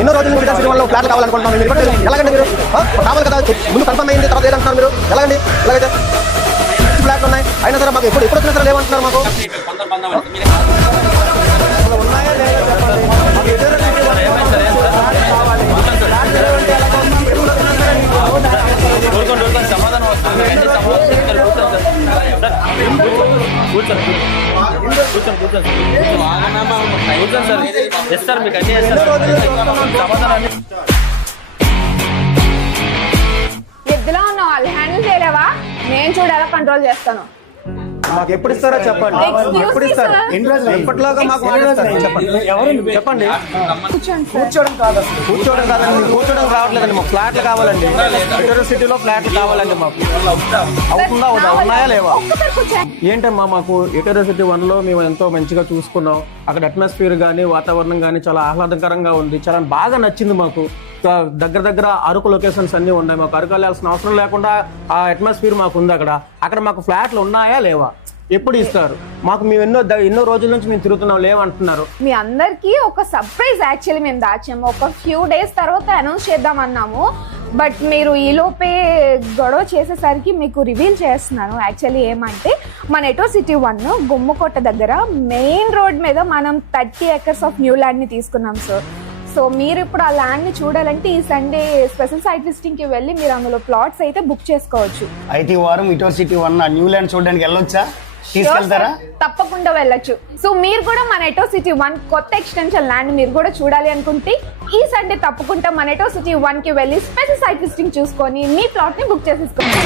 ఎన్నో రోజుల నుంచి సిటీ వన్లో ఫ్లాట్లు కావాలనుకుంటున్నాం. మీరు ఎలాగండి? మీరు కావాలి కదా, ముందు కన్ఫర్మ్ అయింది, తర్వాత ఏదంటున్నారు మీరు? ఎలాగండి? ఎలాగైతే ఫ్లాట్లు ఉన్నాయి అయినా సరే మాకు ఎప్పుడు వచ్చినా సరే లేవంటున్నారు. మాకు ఉన్నాయా లేదా చెప్పండి. సమాధానం వస్తుంది. ఎద్దులో ఉన్న వాళ్ళు హ్యాండిల్ చేయలేవా? నేను చూడాలా కంట్రోల్ చేస్తాను. మాకు ఎప్పుడు ఇస్తారో చెప్పండి. ఎప్పుడు ఇస్తారు? ఎప్పటిలాగా మాకు చెప్పండి. చెప్పండి. కూర్చోవడం కాదు, కూర్చోవడం కాదండి. కూర్చోవడం రావట్లేదండి. మాకు ఫ్లాట్లు కావాలండి. సిటీలో ఫ్లాట్లు కావాలండి. మాకు అవుతుందా? ఉన్నాయా లేవా? ఏంటమ్మా మాకు ఎటరో సిటీ 1లో మేము ఎంతో మంచిగా చూసుకున్నాం. అక్కడ అట్మాస్ఫియర్ కానీ వాతావరణం కానీ చాలా ఆహ్లాదకరంగా ఉంది. చాలా బాగా నచ్చింది మాకు. దగ్గర అరకు లొకేషన్స్ అన్నీ ఉన్నాయి. మాకు అరకు వెళ్ళాల్సిన అవసరం లేకుండా ఆ అట్మాస్ఫియర్ మాకు ఉంది. అక్కడ మాకు ఫ్లాట్లు ఉన్నాయా లేవా? ఎప్పుడు ఇస్తారు? మాకు మేము ఎన్నో రోజుల నుంచి మేము తిరుగుతున్నాం, లేవంటున్నారు. మీ అందరికి ఒక సర్ప్రైజ్ యాక్చువల్లీ మేము దాచాము. ఒక ఫ్యూ డేస్ తర్వాత అనౌన్స్ చేద్దామన్నాము. బట్ మీరు ఈలోపే గొడవ చేసేసరికి మీకు రివీల్ చేస్తున్నాను. యాక్చువల్లీ ఏమంటే మన ఎటో సిటీ 1 గుమ్మకోట దగ్గర మెయిన్ రోడ్ మీద మనం 30 acres ఆఫ్ న్యూ ల్యాండ్ ని తీసుకున్నాం సార్. సో మీరు ఇప్పుడు ఆ ల్యాండ్ ని చూడాలంటే ఈ సండే స్పెషల్ సైట్ విజిటింగ్ కి వెళ్ళి మీరు అందులో ప్లాట్స్ అయితే బుక్ చేసుకోవచ్చు. అయితే వారం ఇటో సిటీ 1 న్యూ ల్యాండ్ చూడడానికి వెళ్ళొచ్చా? తీసుకెళ్తారా? తప్పకుండా వెళ్ళొచ్చు. సో మీరు కూడా మన ఎటో సిటీ 1 కొత్త ఎక్స్టెన్షన్ ల్యాండ్ మీరు కూడా చూడాలి అనుకుంటే ఈ సండే తప్పకుండా మన ఎటో సిటీ 1 కి వెళ్ళి స్పెషల్ సైట్ విజిటింగ్ చూసుకొని మీ ప్లాట్ ని బుక్ చేసేసుకోండి.